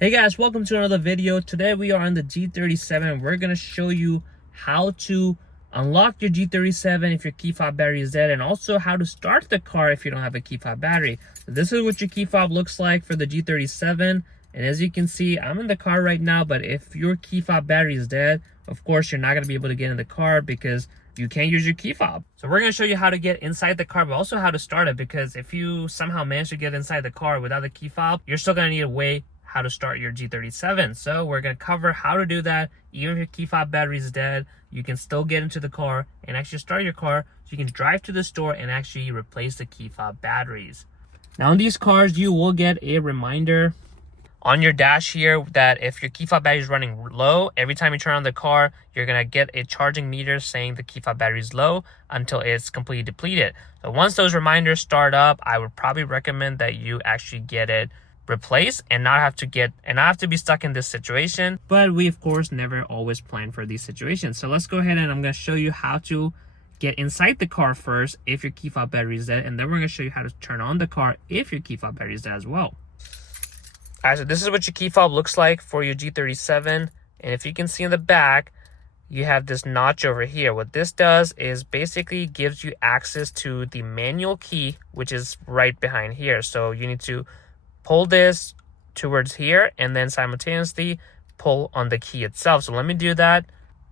Hey guys, welcome to another video. Today we are on the G37. We're going to show you how to unlock your G37 if your key fob battery is dead, and also how to start the car if you don't have a key fob battery. So this is what your key fob looks like for the G37. And as you can see, I'm in the car right now, but if your key fob battery is dead, of course, you're not going to be able to get in the car because you can't use your key fob. So we're going to show you how to get inside the car, but also how to start it, because if you somehow manage to get inside the car without the key fob, you're still going to need a way how to start your G37. So we're going to cover how to do that. Even if your key fob battery is dead, you can still get into the car and actually start your car, so you can drive to the store and actually replace the key fob batteries. Now in these cars, you will get a reminder on your dash here that if your key fob battery is running low, every time you turn on the car, you're going to get a charging meter saying the key fob battery is low until it's completely depleted. So once those reminders start up, I would probably recommend that you actually get it replace and not have to be stuck in this situation. But we of course never always plan for these situations. So let's go ahead and I'm going to show you how to get inside the car first if your key fob battery is dead, and then we're going to show you how to turn on the car if your key fob battery is dead as well. Alright, so this is what your key fob looks like for your G37, and if you can see in the back, you have this notch over here. What this does is basically gives you access to the manual key, which is right behind here. So you need to pull this towards here and then simultaneously pull on the key itself. So let me do that.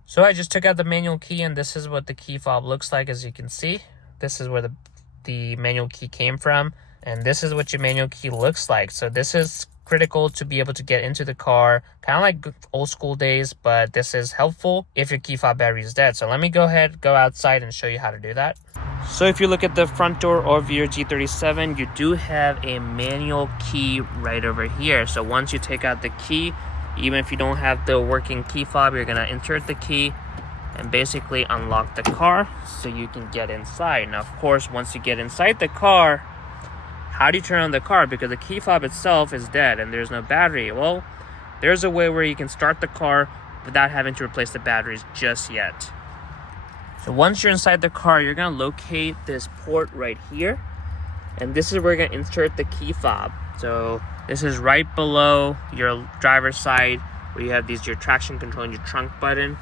So I just took out the manual key, and this is what the key fob looks like. As you can see, this is where the manual key came from, and this is what your manual key looks like. So this is critical to be able to get into the car, kind of like old school days, but this is helpful if your key fob battery is dead. So let me go outside and show you how to do that. So if you look at the front door of your G37, you do have a manual key right over here. So once you take out the key, even if you don't have the working key fob, you're gonna insert the key and basically unlock the car so you can get inside. Now, of course, once you get inside the car, how do you turn on the car? Because the key fob itself is dead and there's no battery. Well, there's a way where you can start the car without having to replace the batteries just yet. So once you're inside the car, you're going to locate this port right here. And this is where you're going to insert the key fob. So this is right below your driver's side where you have your traction control and your trunk button.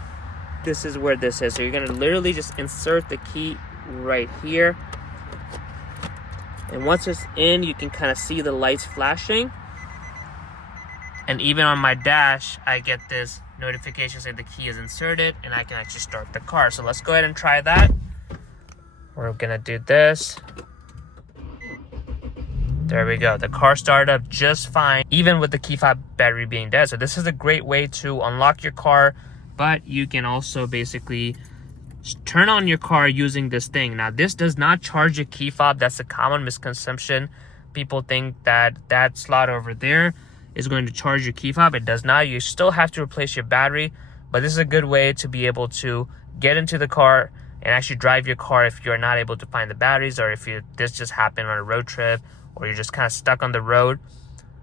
This is where this is. So you're going to literally just insert the key right here. And once it's in, you can kind of see the lights flashing. And even on my dash, I get this notification saying the key is inserted, and I can actually start the car. So let's go ahead and try that. We're gonna do this. There we go. The car started up just fine, even with the key fob battery being dead. So this is a great way to unlock your car, but you can also basically turn on your car using this thing. Now, this does not charge your key fob. That's a common misconception. People think that slot over there is going to charge your key fob. It does not. You still have to replace your battery, but this is a good way to be able to get into the car and actually drive your car if you're not able to find the batteries, or if this just happened on a road trip, or you're just kind of stuck on the road.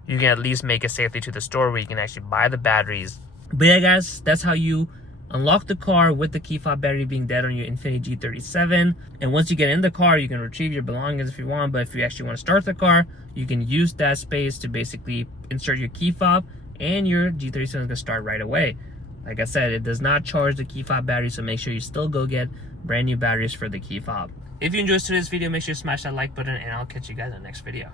You can at least make it safely to the store where you can actually buy the batteries. But yeah, guys, that's how you unlock the car with the key fob battery being dead on your Infiniti G37. And once you get in the car, you can retrieve your belongings if you want, but if you actually want to start the car, you can use that space to basically insert your key fob, and your G37 is going to start right away. Like I said, it does not charge the key fob battery, so make sure you still go get brand new batteries for the key fob. If you enjoyed today's video, make sure to smash that like button, and I'll catch you guys in the next video.